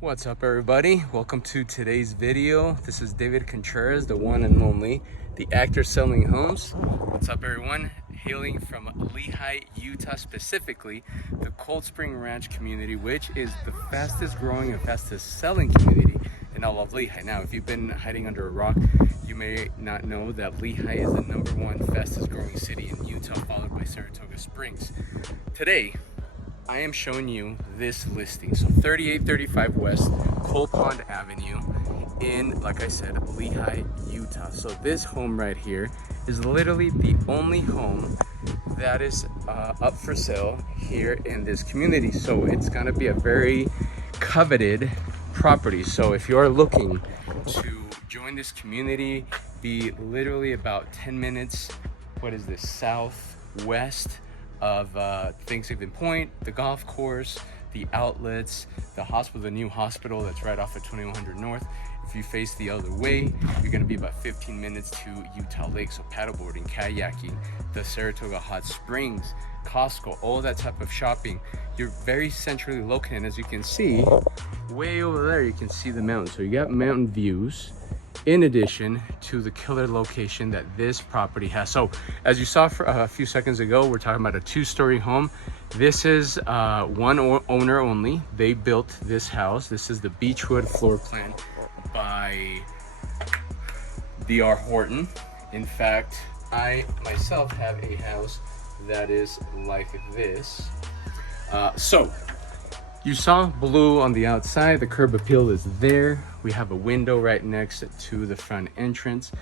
What's up, everybody? Welcome to today's video. This is David Contreras, the one and only, the actor selling homes. What's up, everyone? Hailing from Lehi, Utah, specifically the Cold Spring Ranch community, which is the fastest growing and fastest selling community in all of Lehi. Now, if you've been hiding under a rock, you may not know that Lehi is the #1 fastest growing city in Utah, followed by Saratoga Springs. Today, I am showing you this listing. So 3835 West Coal Pond Avenue in, like I said, Lehi, Utah. So this home right here is literally the only home that is up for sale here in this community. So it's gonna be a very coveted property. So if you're looking to join this community, be literally about 10 minutes, southwest of Thanksgiving Point, the golf course, the outlets, the hospital, the new hospital that's right off of 2100 North. If you face the other way, you're gonna be about 15 minutes to Utah Lake, so paddleboarding, kayaking, the Saratoga Hot Springs, Costco, all that type of shopping. You're very centrally located, and as you can see, way over there, you can see the mountain. So you got mountain views, in addition to the killer location that this property has. So as you saw for a few seconds ago, we're talking about a 2-story home. This is one owner only. They built this house. This is the Beechwood floor plan by D.R. Horton. In fact, I myself have a house that is like this. So you saw blue on the outside, the curb appeal is there. We have a window right next to the front entrance.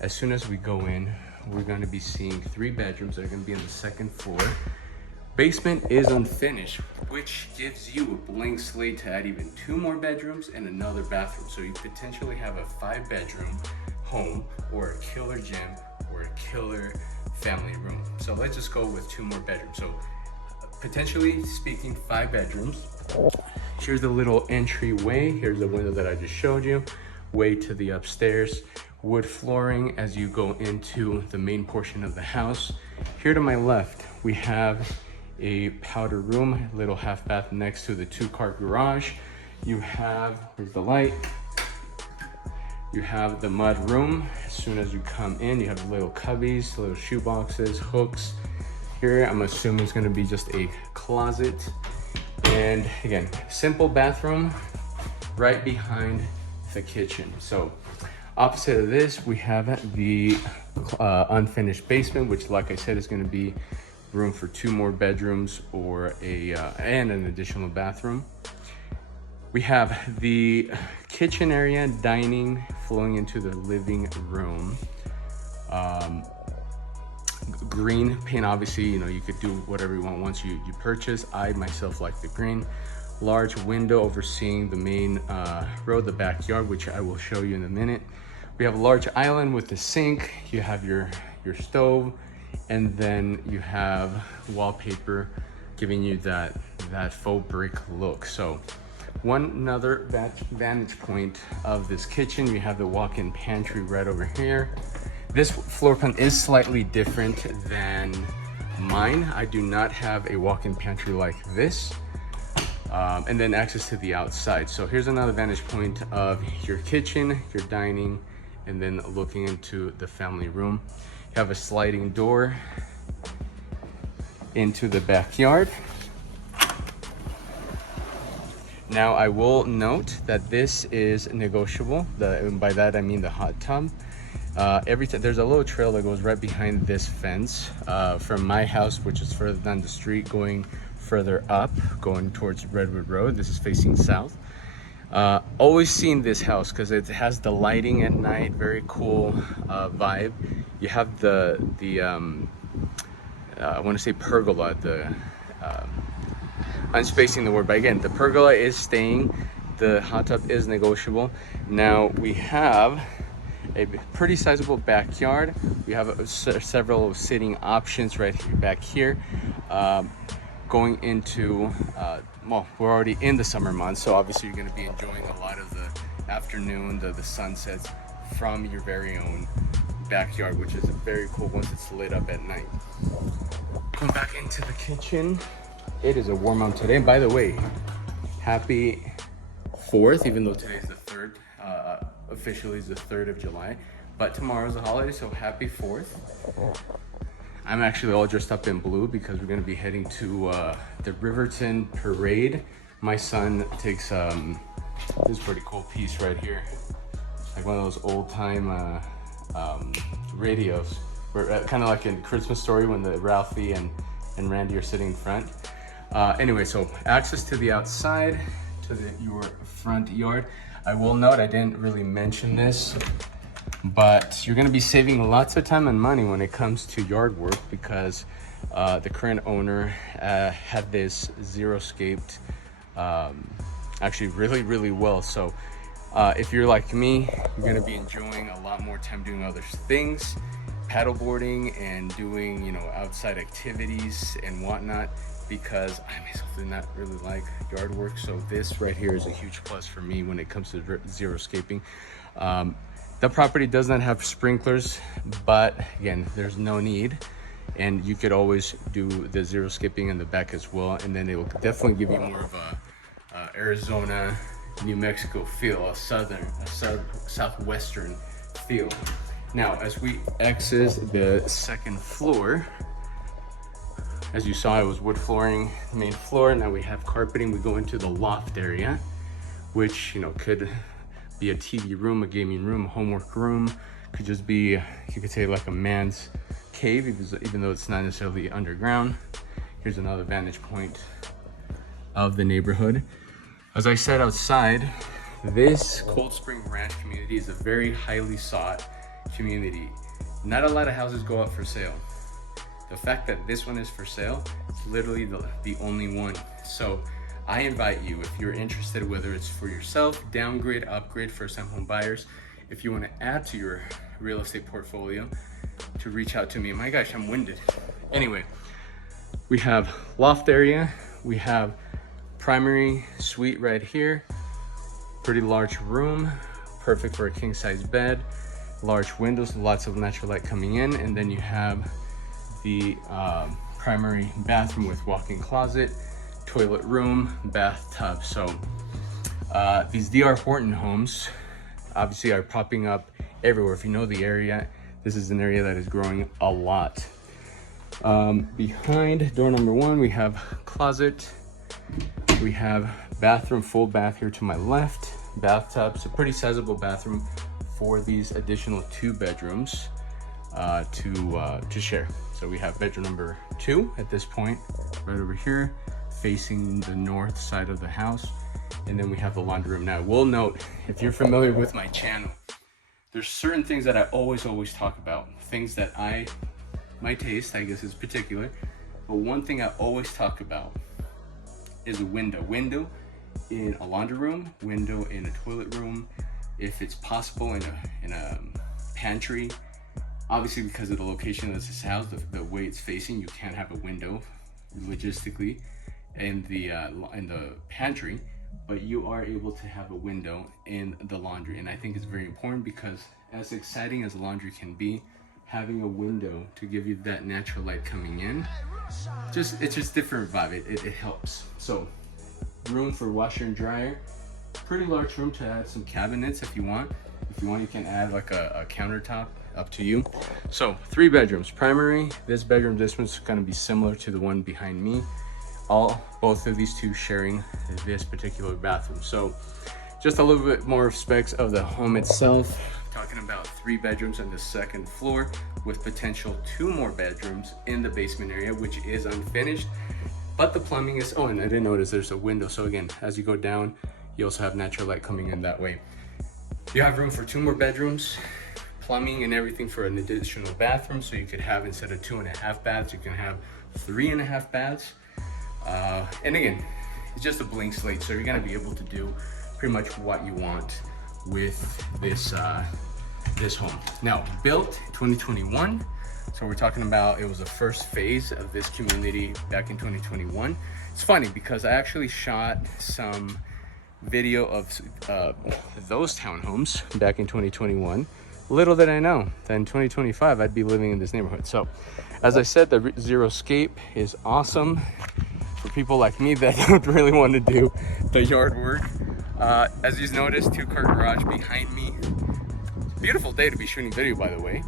As soon as we go in, we're gonna be seeing 3 bedrooms that are gonna be on the 2nd floor. Basement is unfinished, which gives you a blank slate to add even 2 more bedrooms and another bathroom. So you potentially have a 5-bedroom home or a killer gym or a killer family room. So let's just go with 2 more bedrooms. So potentially speaking, 5 bedrooms. Here's the little entryway. Here's the window that I just showed you. Way to the upstairs. Wood flooring as you go into the main portion of the house. Here to my left, we have a powder room, little half bath next to the 2-car garage. You have, here's the light. You have the mud room. As soon as you come in, you have little cubbies, little shoe boxes, hooks. Here, I'm assuming it's gonna be just a closet. And again, simple bathroom right behind the kitchen. So opposite of this, we have the unfinished basement, which, like I said, is going to be room for 2 more bedrooms or and an additional bathroom. We have the kitchen area, dining, flowing into the living room. Green paint, obviously, you know, you could do whatever you want once you purchase. I myself like the green. Large window overseeing the main road, the backyard, which I will show you in a minute. We have a large island with the sink. You have your stove, and then you have wallpaper giving you that faux brick look. So another vantage point of this kitchen, you have the walk-in pantry right over here. This floor plan is slightly different than mine. I do not have a walk-in pantry like this. And then access to the outside. So here's another vantage point of your kitchen, your dining, and then looking into the family room. You have a sliding door into the backyard. Now I will note that this is negotiable. By that I mean the hot tub. There's a little trail that goes right behind this fence from my house, which is further down the street, going further up, going towards Redwood Road. This is facing south. Always seen this house because it has the lighting at night, very cool vibe. You have the I want to say pergola. I'm spacing the word, but again, the pergola is staying. The hot tub is negotiable. Now we have a pretty sizable backyard. We have several sitting options right here, back here. Going into, well, we're already in the summer months, so obviously you're gonna be enjoying a lot of the afternoon, the sunsets from your very own backyard, which is very cool once it's lit up at night. Come back into the kitchen. It is a warm out today. And by the way, happy 4th, even though today's the 3rd. Officially is the 3rd of July, but tomorrow's a holiday, so happy 4th. I'm actually all dressed up in blue because we're gonna be heading to the Riverton Parade. My son takes this pretty cool piece right here, like one of those old time radios, where kind of like in Christmas Story when the Ralphie and Randy are sitting in front. Anyway, so access to the outside, to your front yard. I will note, I didn't really mention this, but you're gonna be saving lots of time and money when it comes to yard work because the current owner had this zero-scaped actually really well. So if you're like me, you're gonna be enjoying a lot more time doing other things, paddleboarding and doing, you know, outside activities and whatnot, because I myself do not really like yard work. So this right here is a huge plus for me when it comes to zero-scaping. The property does not have sprinklers, but again, there's no need. And you could always do the zero-scaping in the back as well. And then it will definitely give you more of a Arizona, New Mexico feel, a southwestern feel. Now, as we exit the second floor, as you saw, it was wood flooring, the main floor. Now we have carpeting. We go into the loft area, which, you know, could be a TV room, a gaming room, a homework room. Could just be, you could say, like a man's cave, even though it's not necessarily underground. Here's another vantage point of the neighborhood. As I said outside, this Cold Spring Ranch community is a very highly sought community. Not a lot of houses go up for sale. The fact that this one is for sale, it's literally the only one. So I invite you, if you're interested, whether it's for yourself, downgrade, upgrade, first-time home buyers, if you want to add to your real estate portfolio, to reach out to me. My gosh, I'm winded. Anyway, we have loft area, we have primary suite right here, pretty large room, perfect for a king-size bed, large windows, lots of natural light coming in, and then you have the primary bathroom with walk-in closet, toilet room, bathtub. So these D.R. Horton homes obviously are popping up everywhere. If you know the area, this is an area that is growing a lot. Behind door number 1, we have closet. We have bathroom, full bath here to my left, bathtub. So pretty sizable bathroom for these additional 2 bedrooms to share. So we have bedroom number 2 at this point, right over here, facing the north side of the house. And then we have the laundry room. Now, I will note, if you're familiar with my channel, there's certain things that I always talk about. Things that my taste, I guess, is particular. But one thing I always talk about is a window. Window in a laundry room, window in a toilet room, if it's possible in a pantry. Obviously, because of the location of this house, the way it's facing, you can't have a window logistically in the pantry, but you are able to have a window in the laundry. And I think it's very important because, as exciting as laundry can be, having a window to give you that natural light coming in, it's just different vibe. It helps. So room for washer and dryer, pretty large room to add some cabinets if you want. If you want, you can add like a countertop, up to you. So 3 bedrooms, primary. This bedroom, this one's gonna be similar to the one behind me. Both of these 2 sharing this particular bathroom. So just a little bit more specs of the home itself. Talking about 3 bedrooms on the second floor with potential 2 more bedrooms in the basement area, which is unfinished. But the plumbing is, oh, and I didn't notice there's a window. So again, as you go down, you also have natural light coming in that way. You have room for 2 more bedrooms, plumbing and everything for an additional bathroom. So you could have, instead of 2.5 baths, you can have 3.5 baths. And again, it's just a blank slate. So you're gonna be able to do pretty much what you want with this this home. Now, built 2021. So we're talking about, it was the first phase of this community back in 2021. It's funny because I actually shot some video of those townhomes back in 2021. Little did I know that in 2025 I'd be living in this neighborhood. So as I said, the zero scape is awesome for people like me that don't really want to do the yard work. As you've noticed, 2-car garage behind me. Beautiful day to be shooting video, by the way.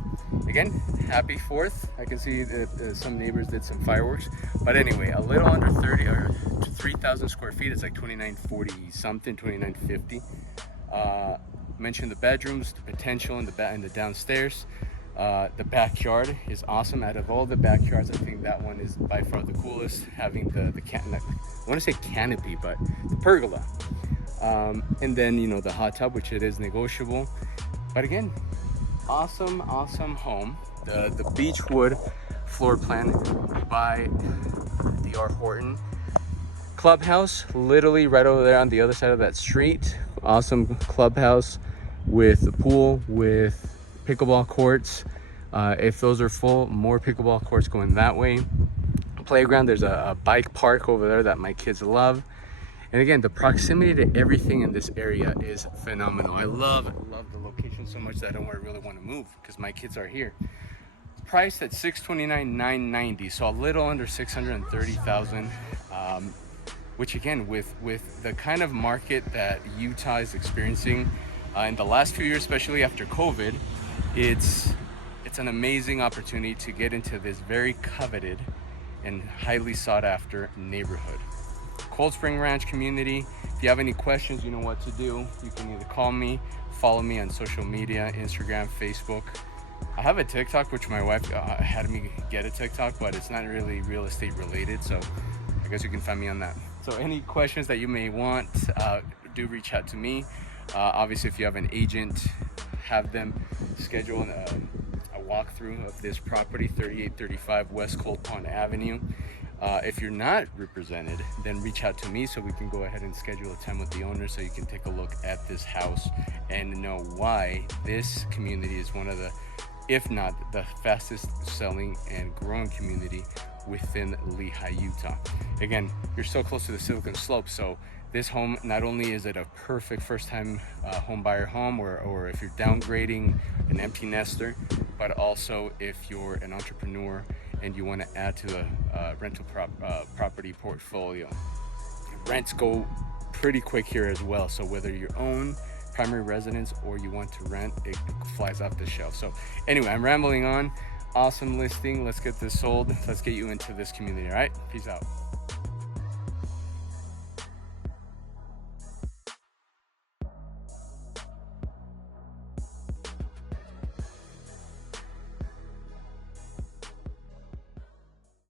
Again, happy 4th. I can see that some neighbors did some fireworks. But anyway, a little under 30 or 3,000 square feet. It's like 2,940 something, 2,950. Mentioned the bedrooms, the potential in the downstairs. The backyard is awesome. Out of all the backyards, I think that one is by far the coolest. Having the I want to say canopy, but the pergola. And then, you know, the hot tub, which it is negotiable. But again, awesome home. The beechwood floor plan by D.R. Horton. Clubhouse, literally right over there on the other side of that street. Awesome clubhouse with a pool, with pickleball courts. If those are full, more pickleball courts going that way. Playground, there's a bike park over there that my kids love. And again, the proximity to everything in this area is phenomenal. I love the location so much that I don't really want to move because my kids are here. Priced at $629,990, so a little under $630,000. Which again, with the kind of market that Utah is experiencing in the last few years, especially after COVID, it's an amazing opportunity to get into this very coveted and highly sought after neighborhood. Cold Spring Ranch community. If you have any questions, you know what to do. You can either call me, follow me on social media, Instagram, Facebook. I have a TikTok, which my wife had me get a TikTok, but it's not really real estate related, so I guess you can find me on that. So any questions that you may want, do reach out to me. Obviously, if you have an agent, have them schedule a walkthrough of this property, 3835 West Cold Pond Avenue. If you're not represented, then reach out to me so we can go ahead and schedule a time with the owner so you can take a look at this house and know why this community is one of the, if not the fastest selling and growing community within Lehi, Utah. Again, you're so close to the Silicon Slopes, so this home, not only is it a perfect first-time home buyer home, or if you're downgrading an empty nester, but also if you're an entrepreneur and you want to add to a rental property portfolio. Rents go pretty quick here as well, so whether you own primary residence or you want to rent, it flies off the shelf. So anyway, I'm rambling on. Awesome listing. Let's get this sold. Let's get you into this community. All right, peace out.